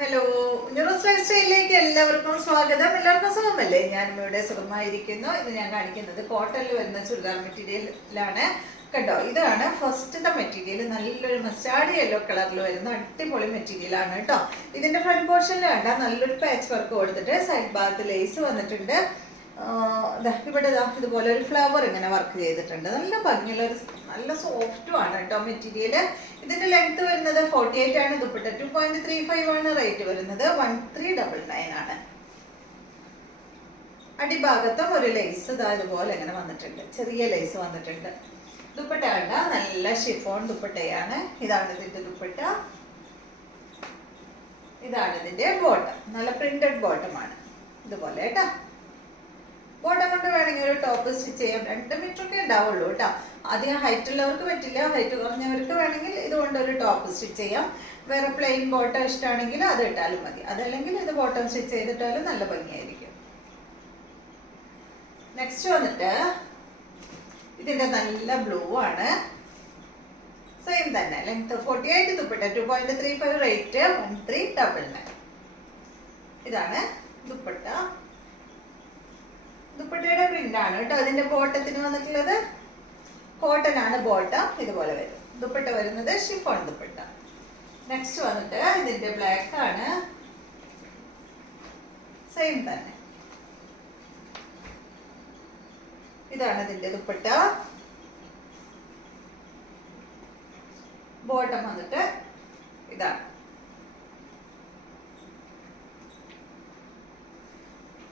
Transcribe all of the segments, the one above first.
Hello, ന്യൂറോസ് life സ്റ്റൈലിലേക്ക് എല്ലാവർക്കും സ്വാഗതം. എല്ലാവർക്കും സുഖമല്ലേ? ഞാൻ ഇവിടെ സുഖമായിരിക്കുന്നു. ഇത് ഞാൻ കാണിക്കുന്നത് കോട്ടണിൽ വരുന്ന ചുരിദാർ മെറ്റീരിയലാണ്. കണ്ടോ, ഇതാണ് ഫസ്റ്റത്തെ മെറ്റീരിയൽ. നല്ലൊരു മസ്റ്റാർഡ് യെല്ലോ കളറിൽ വരുന്ന അടിപൊളി മെറ്റീരിയൽ ആണ് കേട്ടോ. ഇതിന്റെ ഫ്രണ്ട് പോർഷനിൽ കണ്ട നല്ലൊരു പാച്ച് വർക്ക് കൊടുത്തിട്ട് സൈഡ് ഭാഗത്ത് ലേസ് വന്നിട്ടുണ്ട്. ഇവിടെ ഇതുപോലെ ഒരു ഫ്ലവർ ഇങ്ങനെ വർക്ക് ചെയ്തിട്ടുണ്ട്. നല്ല ഭംഗിയുള്ള ഒരു നല്ല സോഫ്റ്റും ആണ് കേട്ടോ മെറ്റീരിയൽ. ഇതിന്റെ ലെങ്ത് വരുന്നത് 48 ആണ്. ദുപ്പട്ട 2.35 ആണ്. റേറ്റ് വരുന്നത് 1399 ആണ്. അടിഭാഗത്തും ഒരു ലേസ് ഇതുപോലെ ഇങ്ങനെ വന്നിട്ടുണ്ട്, ചെറിയ ലേസ് വന്നിട്ടുണ്ട്. ദുപ്പട്ട കണ്ട നല്ല ഷിഫോൺ ദുപ്പട്ടയാണ്. ഇതാണ് ഇതിന്റെ ദുപ്പട്ട. ഇതാണ് ഇതിന്റെ ബോട്ടം. നല്ല പ്രിന്റഡ് ബോട്ടമാണ് ഇതുപോലെ കേട്ടോ. ബോട്ടം കൊണ്ട് വേണമെങ്കിൽ ഒരു ടോപ്പ് സ്റ്റിച്ച് ചെയ്യാം. 2 മീറ്റർ ഒക്കെ ഉണ്ടാവുള്ളൂ കേട്ടോ. അധികം ഹൈറ്റ് ഉള്ളവർക്ക് പറ്റില്ല. ഹൈറ്റ് കുറഞ്ഞവർക്ക് വേണമെങ്കിൽ ഇതുകൊണ്ട് ഒരു ടോപ്പ് സ്റ്റിച്ച് ചെയ്യാം. വേറെ പ്ലെയിൻ ബോട്ടം ഇഷ്ടമാണെങ്കിൽ അത് ഇട്ടാലും മതി. അതല്ലെങ്കിൽ ഇത് ബോട്ടം സ്റ്റിച്ച് ചെയ്തിട്ടാലും നല്ല ഭംഗിയായിരിക്കും. നെക്സ്റ്റ് വന്നിട്ട് ഇതിന്റെ നല്ല ബ്ലൂ ആണ്. സെയിം തന്നെ, ലെങ്ത് 48, ദുപ്പട്ട 2.35, റേറ്റ് 1399. ഇതാണ് ദുപ്പട്ട. ദുപ്പട്ടയുടെ പ്രിന്റ് ആണ് കേട്ടോ. അതിന്റെ ബോട്ടത്തിന് വന്നിട്ടുള്ളത് കോട്ടൺ ആണ് ബോട്ടം. ഇതുപോലെ വരും. ദുപ്പട്ട വരുന്നത് ഷിഫോൺ ദുപ്പട്ട. നെക്സ്റ്റ് വന്നിട്ട് ഇതിന്റെ ബ്ലാക്ക് ആണ്. സെയിം തന്നെ. ഇതാണ് ഇതിന്റെ ദുപ്പട്ട. ബോട്ടം വന്നിട്ട് ഇതാണ്.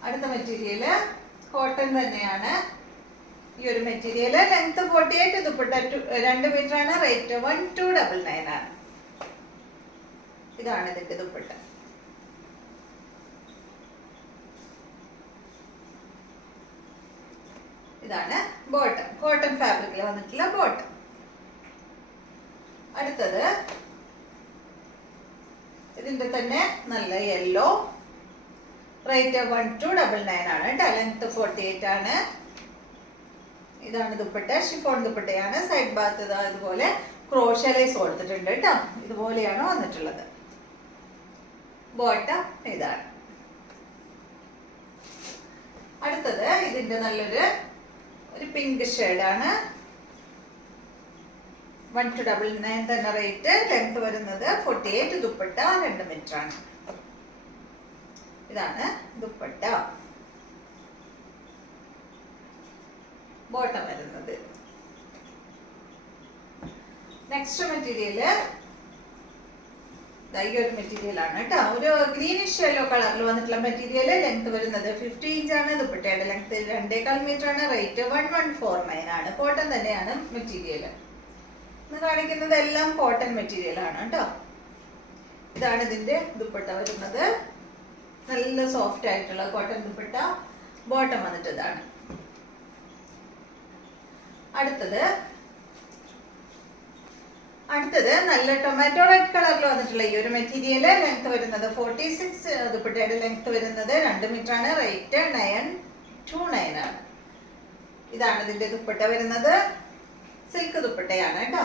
അടുത്ത മെറ്റീരിയല് കോട്ടൺ തന്നെയാണ്. ഈ ഒരു മെറ്റീരിയൽ ലെങ്ത് 48, ദുപ്പട്ട 2 മീറ്റർ ആണ്. റേറ്റ് 1299 ആണ്. ഇതാണ് ഇതിന്റെ ദുപ്പട്ട. ഇതാണ് ബോട്ടം. കോട്ടൺ ഫാബ്രിക്കിൽ വന്നിട്ടുള്ള ബോട്ടം. അടുത്തത് ഇതിന്റെ തന്നെ നല്ല യെല്ലോ. റേറ്റ് 1299 ആണ് കേട്ടോ. ലെങ്ത് 48 ആണ്. ഇതാണ് ദുപ്പട്ട. ഷിഫോൺ ദുപ്പട്ടയാണ്. സൈഡ് ഭാഗത്ത് ഇതുപോലെ ക്രോഷ്യ ലേസ് കൊടുത്തിട്ടുണ്ട് കേട്ടോ. ഇതുപോലെയാണ് വന്നിട്ടുള്ളത്. ബോട്ടം ഇതാണ്. അടുത്തത് ഇതിന്റെ നല്ലൊരു പിങ്ക് ഷെയ്ഡാണ്. 1299 തന്നെ റേറ്റ്. ലെങ്ത് വരുന്നത് 48, ദുപ്പട്ട 2 മീറ്റർ ആണ്. ഇതാണ് ദുപ്പട്ട. ബോട്ടം വരുന്നത്. നെക്സ്റ്റ് മെറ്റീരിയല് ഈ ഒരു മെറ്റീരിയൽ ആണ് കേട്ടോ. ഒരു ഗ്രീനിഷ് യെല്ലോ കളറിൽ വന്നിട്ടുള്ള മെറ്റീരിയൽ. ലെങ്ത് വരുന്നത് 50 ഇഞ്ചാണ്. ദുപ്പട്ടയുടെ ലെങ്ത് 2.25 മീറ്റർ ആണ്. റേറ്റ് 1149 ആണ്. കോട്ടൺ തന്നെയാണ് മെറ്റീരിയൽ. ഇന്ന് കാണിക്കുന്നത് എല്ലാം കോട്ടൺ മെറ്റീരിയൽ ആണ് കേട്ടോ. ഇതാണ് ഇതിന്റെ ദുപ്പട്ട വരുന്നത്. നല്ല സോഫ്റ്റ് ആയിട്ടുള്ള കോട്ടൺ ദുപ്പട്ട. ബോട്ടം വന്നിട്ട് ഇതാണ്. അടുത്തത് നല്ല ടൊമാറ്റോ റെഡ് കളറിൽ വന്നിട്ടുള്ള ഈ ഒരു മെറ്റീരിയൽ. ലെങ്ത് വരുന്നത് 46, ദുപ്പട്ടയുടെ ലെങ്ത് വരുന്നത് 2 മീറ്റർ ആണ്. റേറ്റ് 929 ആണ്. ഇതാണ് ഇതിന്റെ ദുപ്പട്ട വരുന്നത്. സിൽക്ക് ദുപ്പട്ടയാണ് കേട്ടോ.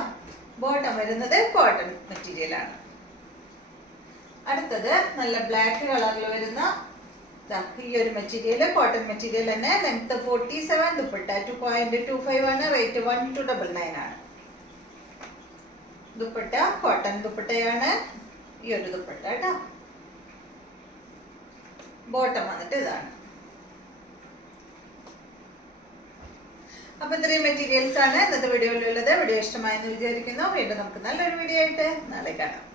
ബോട്ടം വരുന്നത് കോട്ടൺ മെറ്റീരിയൽ ആണ്. അടുത്തത് നല്ല ബ്ലാക്ക് കളറിൽ വരുന്ന ഈ ഒരു മെറ്റീരിയൽ. കോട്ടൺ മെറ്റീരിയൽ തന്നെ. ലെങ്ത് 47, ദുപ്പട്ട 2.25 ആണ്. റേറ്റ് 1299 ആണ്. ദുപ്പട്ട കോട്ടൺ ദുപ്പട്ടയാണ്. ഈ ഒരു ദുപ്പട്ട കേട്ടോ. ബോട്ടം വന്നിട്ട് ഇതാണ്. അപ്പൊ ഇത്രയും മെറ്റീരിയൽസ് ആണ് ഇന്നത്തെ വീഡിയോയിലുള്ളത്. വീഡിയോ ഇഷ്ടമായെന്ന് വിചാരിക്കുന്നു. വീണ്ടും നമുക്ക് നല്ലൊരു വീഡിയോ ആയിട്ട് നാളെ കാണാം.